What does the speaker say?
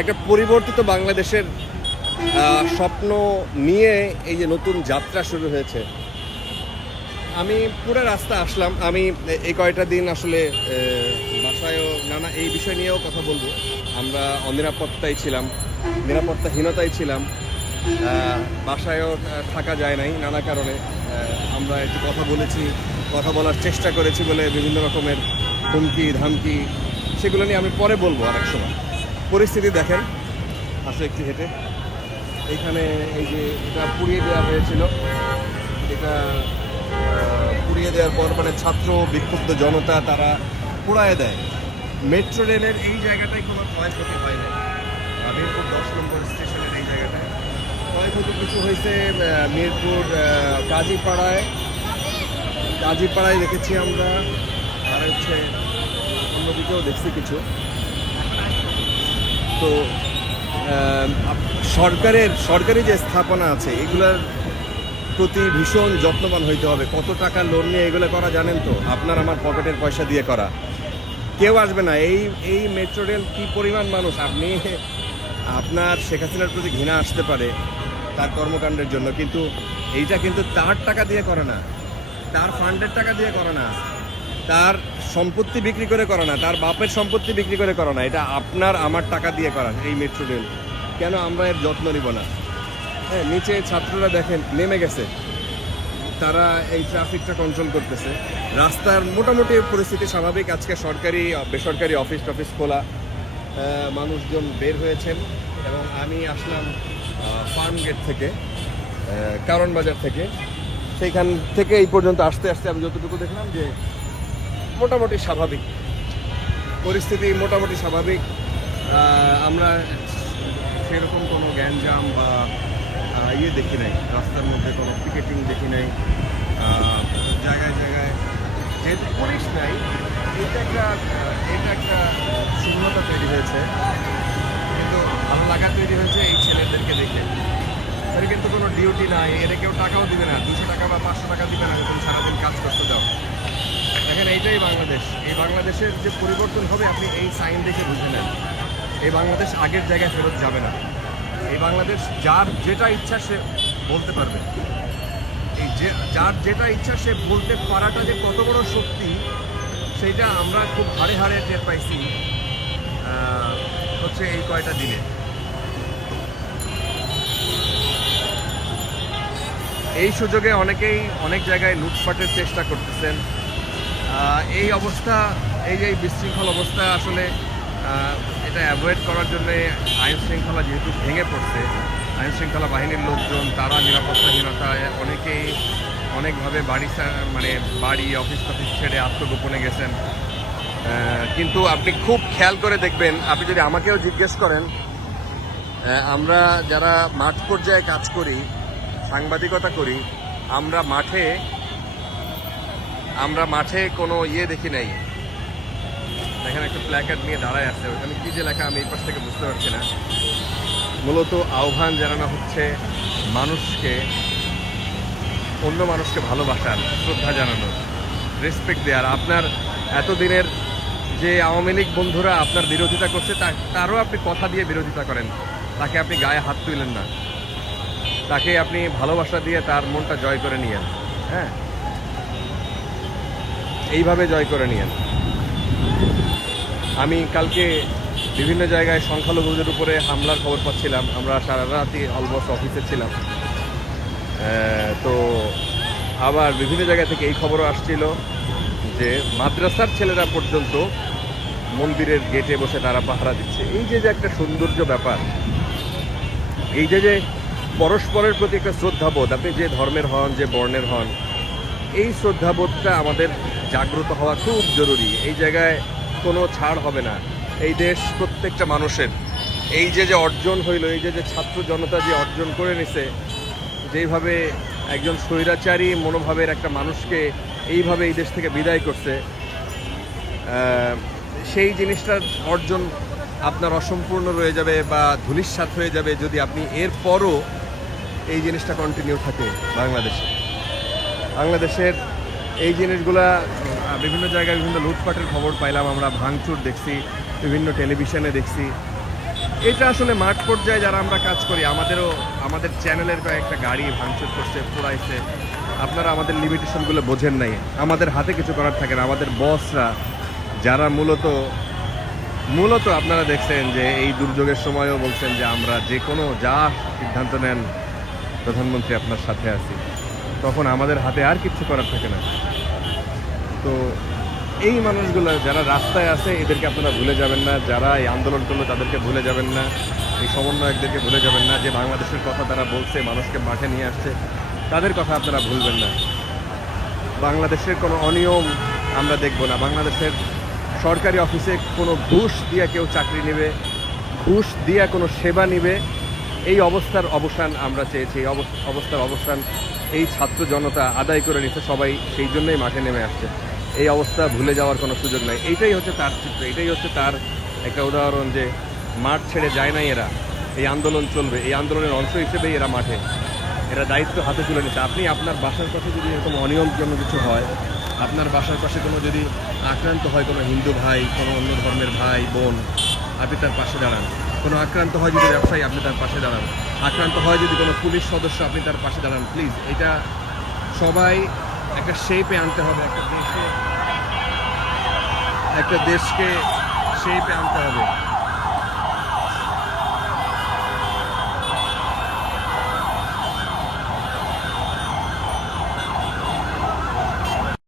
একটা পরিবর্তিত বাংলাদেশের স্বপ্ন নিয়ে এই যে নতুন যাত্রা শুরু হয়েছে। আমি পুরো রাস্তা আসলাম। আমি এই কয়টা দিন আসলে বাসায়ও নানা এই বিষয় নিয়েও কথা বলবো। আমরা অনিরাপত্তায় ছিলাম, নিরাপত্তাহীনতায় ছিলাম, বাসায়ও থাকা যায় নাই নানা কারণে। আমরা একটু কথা বলেছি, কথা বলার চেষ্টা করেছি বলে বিভিন্ন রকমের হুমকি ধামকি, সেগুলো নিয়ে আমি পরে বলবো আরেক সময়। পরিস্থিতি দেখেন, আসলে একটু হেঁটে এইখানে এই যে এটা পুড়িয়ে দেওয়া হয়েছিল, এটা পুড়িয়ে দেওয়ার পর মানে ছাত্র বিক্ষুব্ধ জনতা তারা পোড়ায় দেয়। মেট্রো রেলের এই জায়গাটায় কোনো ক্ষয়ক্ষতি হয় না, মিরপুর 10 নম্বর স্টেশনের এই জায়গাটায় ক্ষয়ক্ষতি কিছু হয়েছে। মিরপুর কাজীপাড়ায় দেখেছি আমরা, আর হচ্ছে অন্যদিকেও দেখছি কিছু। তো সরকারি যে স্থাপনা আছে এগুলার প্রতি ভীষণ যত্নবান হইতে হবে। কত টাকা লোন নিয়ে এগুলো করা জানেন তো? আপনার আমার পকেটের পয়সা দিয়ে করা। কেউ আসবে না। এই মেট্রো রেল কী পরিমাণ মানুষ, আপনার শেখ হাসিনার প্রতি ঘৃণা আসতে পারে তার কর্মকাণ্ডের জন্য, কিন্তু এইটা কিন্তু তার টাকা দিয়ে করে না, তার ফান্ডের টাকা দিয়ে করে না, তার সম্পত্তি বিক্রি করে করে না, তার বাপের সম্পত্তি বিক্রি করে করে না। এটা আপনার আমার টাকা দিয়ে করা এই মেট্রো রেল। কেন আমরা এর যত্ন নিব না? হ্যাঁ, নিচে ছাত্ররা দেখেন নেমে গেছে, তারা এই ট্রাফিকটা কন্ট্রোল করতেছে। রাস্তার মোটামুটি পরিস্থিতি স্বাভাবিক। আজকে সরকারি বেসরকারি অফিস টফিস খোলা, মানুষজন বের হয়েছেন। এবং আমি আসলাম ফার্ম গেট থেকে, কারণ বাজার থেকে। সেইখান থেকে এই পর্যন্ত আসতে আসতে আমি যতটুকু দেখলাম যে মোটামুটি স্বাভাবিক পরিস্থিতি, মোটামুটি স্বাভাবিক। আমরা সেরকম কোনো গ্যাঞ্জাম বা দেখি নাই, রাস্তার মধ্যে কোনো পিকেটিং দেখি নাই, জায়গায় জায়গায় যেহেতু পুলিশ নাই, এটা একটা শূন্যতা তৈরি হয়েছে। কিন্তু ভালো লাগা তৈরি হয়েছে এই ছেলেদেরকে দেখে। এর কিন্তু কোনো ডিউটি নাই, এরা কেউ টাকাও দিবে না, 200 টাকা বা 500 টাকা দিবে না তুমি সারাদিন কাজ করতে দাও। দেখেন, এইটাই বাংলাদেশ। এই বাংলাদেশের যে পরিবর্তন হবে আপনি এই সাইন দেখে বুঝে নেন। এই বাংলাদেশ আগের জায়গায় ফেরত যাবে না। এই বাংলাদেশ যার যেটা ইচ্ছা সে বলতে পারবে। যার যেটা ইচ্ছা সে বলতে পারাটা যে কত বড় শক্তি, সেইটা আমরা খুব হাড়ে হাড়ে টের পাইছি হচ্ছে এই কয়টা দিনে। এই সুযোগে অনেকেই অনেক জায়গায় লুটপাটের চেষ্টা করতেছেন। এই অবস্থা, এই যে বিশৃঙ্খল অবস্থা, আসলে এটা অ্যাভয়েড করার জন্য আইন শৃঙ্খলা যেহেতু ভেঙে পড়ছে, আইন শৃঙ্খলা বাহিনীর লোকজন তারা নিরাপত্তাহীনতায় অনেকেই অনেকভাবে বাড়ি অফিস টফিস ছেড়ে আত্মগোপনে গেছেন। কিন্তু আপনি খুব খেয়াল করে দেখবেন, আপনি যদি আমাকেও জিজ্ঞেস করেন, আমরা যারা মাঠ পর্যায়ে কাজ করি, সাংবাদিকতা করি, আমরা মাঠে কোনো দেখি নাই। এখানে একটা প্ল্যাকার্ড নিয়ে দাঁড়ায় আছে, ওখানে কি যে লেখা আমি এই পাশ থেকে বুঝতে পারছি না। মূলত আহ্বান জানানো হচ্ছে অন্য মানুষকে ভালোবাসার, শ্রদ্ধা জানানোর, রেসপেক্ট দেওয়ার। আপনার এতদিনের যে আওয়ামী লীগ বন্ধুরা আপনার বিরোধিতা করছে, তারও আপনি কথা দিয়ে বিরোধিতা করেন, তাকে আপনি গায়ে হাত তুলেন না, তাকে আপনি ভালোবাসা দিয়ে তার মনটা জয় করে নিয়েন। হ্যাঁ, এইভাবে জয় করে নিয়েন। আমি কালকে বিভিন্ন জায়গায় সংখ্যালঘুদের উপরে হামলার খবর পাচ্ছিলাম। আমরা সারা রাতই অলমোস্ট অফিসে ছিলাম। তো আবার বিভিন্ন জায়গা থেকে এই খবরও আসছিল যে মাদ্রাসার ছেলেরা পর্যন্ত মন্দিরের গেটে বসে তারা পাহারা দিচ্ছে। এই যে একটা সৌন্দর্য ব্যাপার, এই যে পরস্পরের প্রতি একটা শ্রদ্ধাবোধ, আপনি যে ধর্মের হন, যে বর্ণের হন, এই শ্রদ্ধাবোধটা আমাদের জাগ্রত হওয়া খুব জরুরি। এই জায়গায় কোনো ছাড় হবে না। এই দেশ প্রত্যেকটা মানুষের। এই যে অর্জন হইল, এই যে ছাত্র জনতা যে অর্জন করে নিছে, যেইভাবে একজন স্বৈরাচারী মনোভাবের একটা মানুষকে এইভাবে এই দেশ থেকে বিদায় করছে, সেই জিনিসটার অর্জন আপনার অসম্পূর্ণ রয়ে যাবে বা ধূলিসাৎ হয়ে যাবে যদি আপনি এরপরও এই জিনিসটা কন্টিনিউ থাকে বাংলাদেশের এই জিনিসগুলা। বিভিন্ন জায়গায় বিভিন্ন লুটপাটের খবর পাইলাম আমরা, ভাঙচুর দেখছি, বিভিন্ন টেলিভিশনে দেখছি। এটা আসলে মাঠ পর্যায়ে যারা আমরা কাজ করি, আমাদের চ্যানেলের কয়েকটা গাড়ি ভাঙচুর করছে, পোড়াইছে। আপনারা আমাদের লিমিটেশনগুলো বোঝেন নাই। আমাদের হাতে কিছু করার থাকে না। আমাদের বসরা যারা মূলত আপনারা দেখছেন যে এই দুর্যোগের সময়ও বলছেন যে আমরা যে কোনো যা সিদ্ধান্ত নেন প্রধানমন্ত্রী আপনার সাথে আছি, তখন আমাদের হাতে আর কিছু করার থাকে না। তো এই মানুষগুলো যারা রাস্তায় আছে এদেরকে আপনারা ভুলে যাবেন না, যারা এই আন্দোলন করলো তাদেরকে ভুলে যাবেন না, এই সমন্বয়কদেরকে ভুলে যাবেন না, যে বাংলাদেশের কথা তারা বলছে, মানুষকে মাঠে নিয়ে আসছে, তাদের কথা আপনারা ভুলবেন না। বাংলাদেশের কোনো অনিয়ম আমরা দেখব না। বাংলাদেশের সরকারি অফিসে কোনো ঘুষ দিয়ে কেউ চাকরি নেবে, ঘুষ দিয়ে কোনো সেবা নেবে, এই অবস্থার অবসান আমরা চেয়েছি। এই অবস্থার অবসান এই ছাত্র জনতা আদায় করে নিচ্ছে, সবাই সেই জন্যই মাঠে নেমে আসছে। এই অবস্থা ভুলে যাওয়ার কোনো সুযোগ নাই। এইটাই হচ্ছে তার চিত্র, এটাই হচ্ছে তার একটা উদাহরণ যে মাঠ ছেড়ে যায় নাই এরা। এই আন্দোলন চলবে, এই আন্দোলনের অংশ হিসেবেই এরা মাঠে, এরা দায়িত্ব হাতে তুলে নিচ্ছে। আপনি আপনার বাসার পাশে যদি এরকম অনিয়ম কোনো কিছু হয়, আপনার বাসার পাশে কোনো যদি আক্রান্ত হয় কোনো হিন্দু ভাই, কোনো অন্য ধর্মের ভাই বোন, আপনি তার পাশে দাঁড়ান। কোনো আক্রান্ত হয় যদি ব্যবসায়ী, আপনি তার পাশে দাঁড়ান। আক্রান্ত হয় যদি কোনো পুলিশ সদস্য, আপনি তার পাশে দাঁড়ান। প্লিজ, এটা সবাই একটা শেপে আনতে হবে, একটা দেশকে শেপে আনতে হবে।